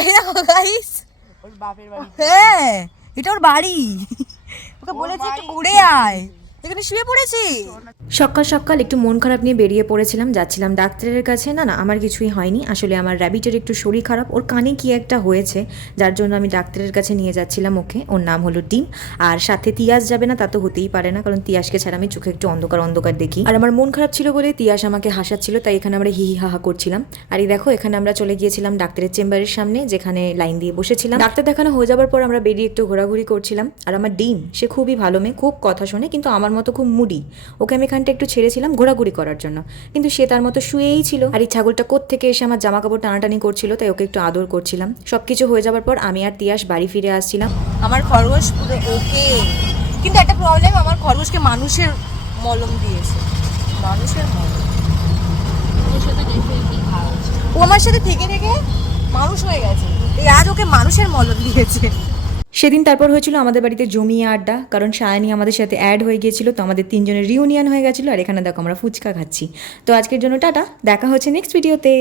এই দেখো গাইস, ওর বাপের বাড়ি। হ্যাঁ এটা ওর বাড়ি। ওকে বলেছি একটু ঘুরে আয়, এখানে শুয়ে পড়েছি। সকাল সকাল একটু মন খারাপ নিয়ে বেরিয়ে পড়েছিলাম, যাচ্ছিলাম ডাক্তারের কাছে। না না, আমার কিছুই হয়নি, আসলে আমার র্যাবিটের একটু শরীর খারাপ, ওর কানে কি একটা হয়েছে, যার জন্য আমি ডাক্তারের কাছে নিয়ে যাচ্ছিলাম ওকে। ওর নাম হলো টিম। আর সাথে তিয়াস যাবে না তা তো হতেই পারে না, কারণ তিয়াসকে ছাড়া আমি চোখে একটু অন্ধকার অন্ধকার দেখি। আর আমার মন খারাপ ছিল বলে তিয়াস আমাকে হাসাচ্ছিল, তাই এখানে আমরা হি হি হাহা করছিলাম। আর এই দেখো, এখানে আমরা চলে গিয়েছিলাম ডাক্তারের চেম্বারের সামনে, যেখানে লাইন দিয়ে বসেছিলাম। ডাক্তার দেখানো হয়ে যাবার পর আমরা বেরিয়ে একটু ঘোরাঘুরি করছিলাম। আর আমার ডিম, সে খুবই ভালো মেয়ে, খুব কথা শোনে, কিন্তু আমার মতো খুব মুডি। ওকে আমি এখানটা একটু ছেড়েছিলাম ঘোরাঘুরি করার জন্য, কিন্তু সে তার মতো শুয়েই ছিল। আর এই ছাগলটা কোত্থেকে এসে আমার জামা কাপড় টানাটানি করছিল, তাই ওকে একটু আদর করছিলাম। সবকিছু হয়ে যাবার পর আমি আর তিয়াস বাড়ি ফিরে আসছিলাম। আমার খরগোশ পুরো ওকে, কিন্তু একটা প্রবলেম, আমার খরগোশকে মানুষের মলম দিয়েছে, মানুষের মলম। ও আমার সাথে থেকে থেকে মানুষ হয়ে গেছে, এই আজ ওকে মানুষের মলম দিয়েছে। সেদিন তারপর হয়েছিল আমাদের বাড়িতে জমিয়ে আড্ডা, কারণ সায়ানি আমাদের সাথে অ্যাড হয়ে গিয়েছিল, তো আমাদের তিনজনের রিউনিয়ন হয়ে গেছিলো। আর এখানে দেখো আমরা ফুচকা খাচ্ছি। তো আজকের জন্য টাটা, দেখা হচ্ছে নেক্সট ভিডিওতে।